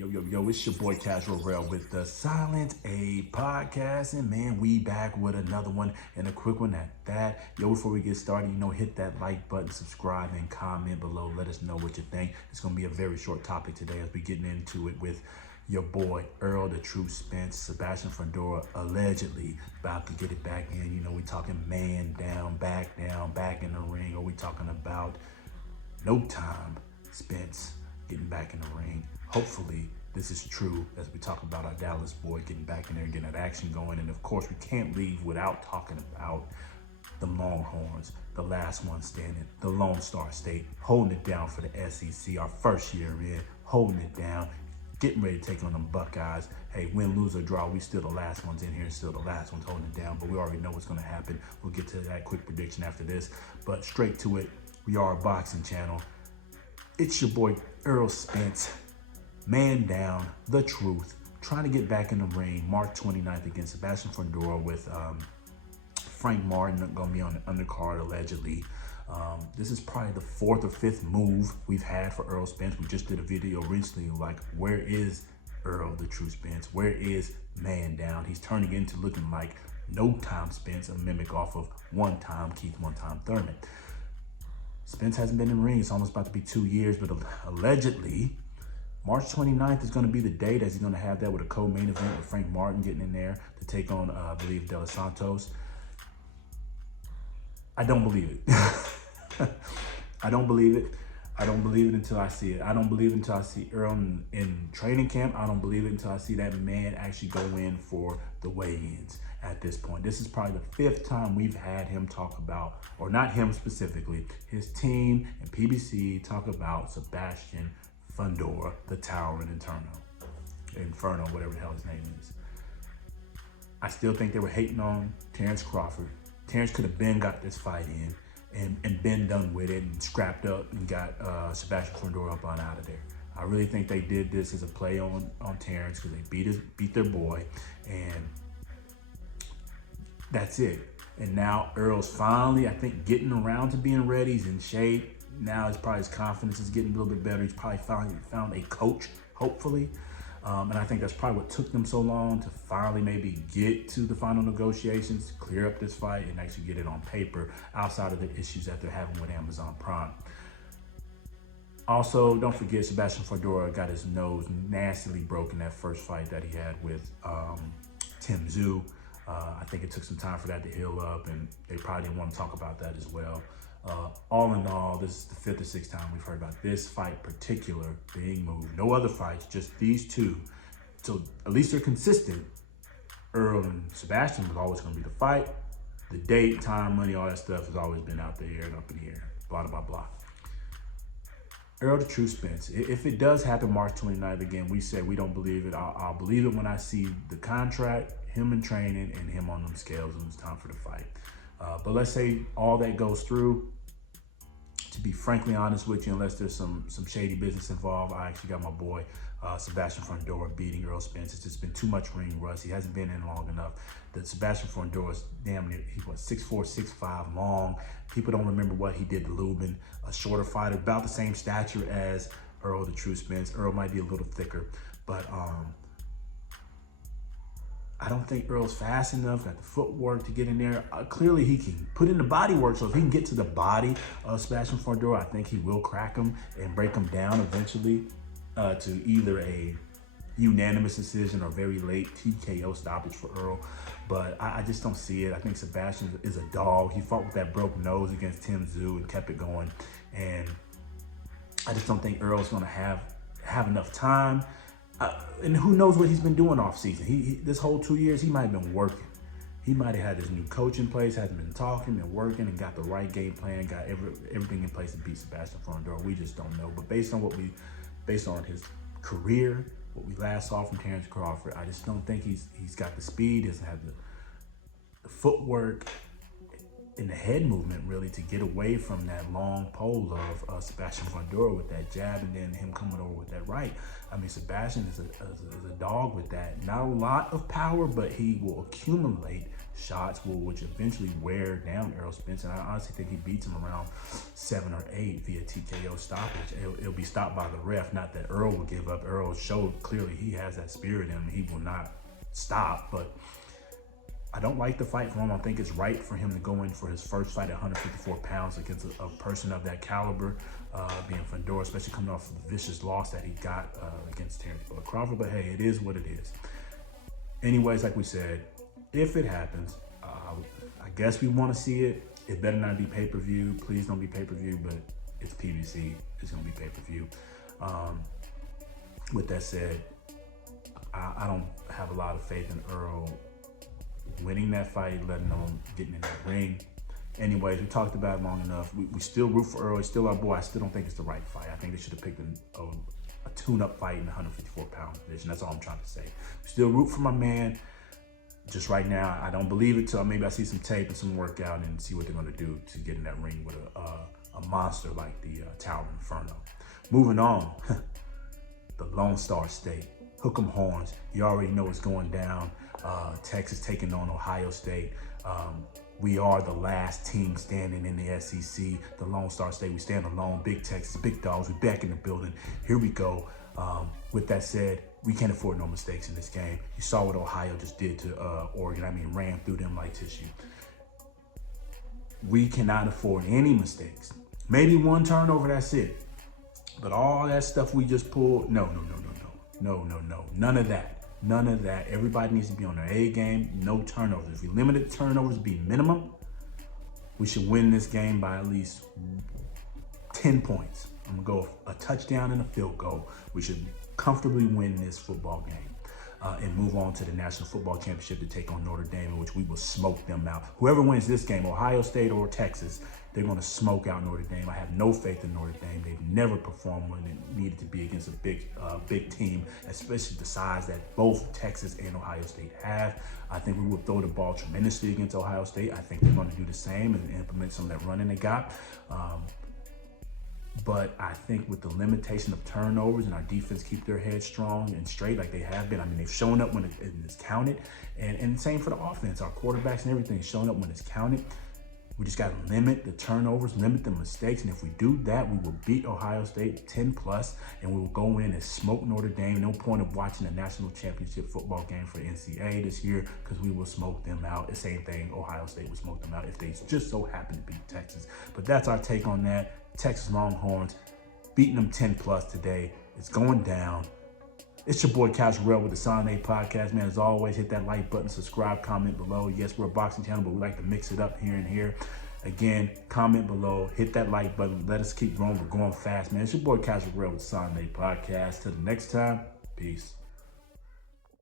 Yo, it's your boy Casual Errol with the Silent A podcast. And man, we back with another one and a quick one at that. Yo, before we get started, hit that like button, subscribe, and comment below. Let us know what you think. It's going to be a very short topic today as we getting into it with your boy Errol, the true Spence, Sebastian Fundora, allegedly about to get it back in. We talking man down, back in the ring. Or we talking about no time Spence getting back in the ring. Hopefully this is true as we talk about our Dallas boy getting back in there and getting that action going. And of course, we can't leave without talking about the Longhorns, the last one standing, the Lone Star State, holding it down for the SEC, our first year in, holding it down, getting ready to take on them Buckeyes. Hey, win, lose, or draw, we still the last ones in here, still the last ones holding it down, but we already know what's gonna happen. We'll get to that quick prediction after this, but straight to it. We are a boxing channel. It's your boy Errol Spence, man down, the truth, trying to get back in the ring March 29th against Sebastian Fundora with Frank Martin going to be on the undercard allegedly. This is probably the fourth or fifth move we've had for Errol Spence. We just did a video recently like, where is Errol, the true Spence? Where is man down? He's turning into looking like no time Spence, a mimic off of one time Keith, one time Thurman. Spence hasn't been in the ring. It's almost about to be 2 years, but allegedly, March 29th is going to be the day that he's going to have that with a co-main event with Frank Martin getting in there to take on, I believe, De Los Santos. I don't believe it. I don't believe it. I don't believe it until I see it. I don't believe it until I see Errol in training camp. I don't believe it until I see that man actually go in for the weigh-ins at this point. This is probably the fifth time we've had him talk about, or not him specifically, his team and PBC talk about Sebastian Fundora, the Towering Inferno, whatever the hell his name is. I still think they were hating on Terrence Crawford. Terrence could have been got this fight in and been done with it and scrapped up and got Sebastian Fundora up on out of there. I really think they did this as a play on Terrence because they beat their boy, and that's it. And now Errol's finally, I think, getting around to being ready. He's in shape. Now it's probably his confidence is getting a little bit better. He's probably found a coach, hopefully. And I think that's probably what took them so long to finally maybe get to the final negotiations, clear up this fight, and actually get it on paper outside of the issues that they're having with Amazon Prime. Also, don't forget Sebastian Fundora got his nose nastily broken that first fight that he had with Tim Tszyu. I think it took some time for that to heal up, and they probably didn't want to talk about that as well. All in all, this is the fifth or sixth time we've heard about this fight particular being moved. No other fights, just these two. So at least they're consistent. Errol and Sebastian was always going to be the fight. The date, time, money, all that stuff has always been out there and up in the air. Blah, blah, blah. Errol, the true Spence. If it does happen March 29th, again, we said we don't believe it. I'll believe it when I see the contract, him in training, and him on them scales when it's time for the fight. But let's say all that goes through. To be frankly honest with you, unless there's some shady business involved, I actually got my boy Sebastian Fundora beating Errol Spence. It's just been too much ring rust. He hasn't been in long enough. The Sebastian Fundora is damn near, he was 6'4", 6'5", long. People don't remember what he did to Lubin, a shorter fighter, about the same stature as Errol, the true Spence. Errol might be a little thicker, but I don't think Errol's fast enough, got the footwork to get in there. Clearly, he can put in the body work, so if he can get to the body of Sebastian Fundora, I think he will crack him and break him down eventually to either a unanimous decision or very late TKO stoppage for Errol. But I just don't see it. I think Sebastian is a dog. He fought with that broken nose against Tim Tszyu and kept it going. And I just don't think Errol's going to have enough time. And who knows what he's been doing off season. He this whole 2 years, he might have been working. He might have had his new coach in place, hasn't been talking and working, and got the right game plan, got everything in place to beat Sebastian Fundora. We just don't know. But based on his career, what we last saw from Terrence Crawford, I just don't think he's got the speed, doesn't have the footwork. in the head movement really to get away from that long pole of Sebastian Fundora with that jab and then him coming over with that right. I mean, Sebastian is a dog with that. Not a lot of power, but he will accumulate shots which eventually wear down Errol Spence. And I honestly think he beats him around 7 or 8 via TKO stoppage. It'll be stopped by the ref. Not that Errol will give up. Errol showed clearly he has that spirit in him. He will not stop, but I don't like the fight for him. I think it's right for him to go in for his first fight at 154 pounds against a person of that caliber, being Fundora, especially coming off the vicious loss that he got against Terrence Crawford. But hey, it is what it is. Anyways, like we said, if it happens, I guess we want to see it. It better not be pay-per-view. Please don't be pay-per-view, but it's PBC. It's going to be pay-per-view. With that said, I don't have a lot of faith in Errol winning that fight, letting alone getting in that ring. Anyways, we talked about it long enough. We still root for Errol. He's still our boy. I still don't think it's the right fight. I think they should have picked a tune-up fight in the 154-pound division. That's all I'm trying to say. We still root for my man. Just right now, I don't believe it till maybe I see some tape and some workout and see what they're going to do to get in that ring with a monster like the Tower Inferno. Moving on, the Lone Star State. Hook 'em horns. You already know what's going down. Texas taking on Ohio State. We are the last team standing in the SEC. The Lone Star State, we stand alone. Big Texas, big dogs. We back in the building. Here we go. With that said, we can't afford no mistakes in this game. You saw what Ohio just did to Oregon. I mean, ran through them like tissue. We cannot afford any mistakes. Maybe one turnover, that's it. But all that stuff we just pulled, no. None of that. None of that. Everybody needs to be on their A game. No turnovers. If we limited turnovers to be minimum, we should win this game by at least 10 points. I'm going to go a touchdown and a field goal. We should comfortably win this football game and move on to the National Football Championship to take on Notre Dame, in which we will smoke them out. Whoever wins this game, Ohio State or Texas, they're going to smoke out Notre Dame. I have no faith in Notre Dame. They've never performed when it needed to be against a big team, especially the size that both Texas and Ohio State have. I think we will throw the ball tremendously against Ohio State. I think they're going to do the same and implement some of that running they got. But I think with the limitation of turnovers and our defense keep their heads strong and straight like they have been. I mean, they've shown up when it's counted. And same for the offense. Our quarterbacks and everything is showing up when it's counted. We just got to limit the turnovers, limit the mistakes. And if we do that, we will beat Ohio State 10+, and we will go in and smoke Notre Dame. No point of watching a national championship football game for NCAA this year because we will smoke them out. The same thing, Ohio State will smoke them out if they just so happen to beat Texas. But that's our take on that. Texas Longhorns beating them 10+ today. It's going down. It's your boy Errol with the Sunday Podcast, man. As always, hit that like button, subscribe, comment below. Yes, we're a boxing channel, but we like to mix it up here and here. Again, comment below, hit that like button. Let us keep growing. We're going fast, man. It's your boy Errol with the Sunday Podcast. Till the next time, peace.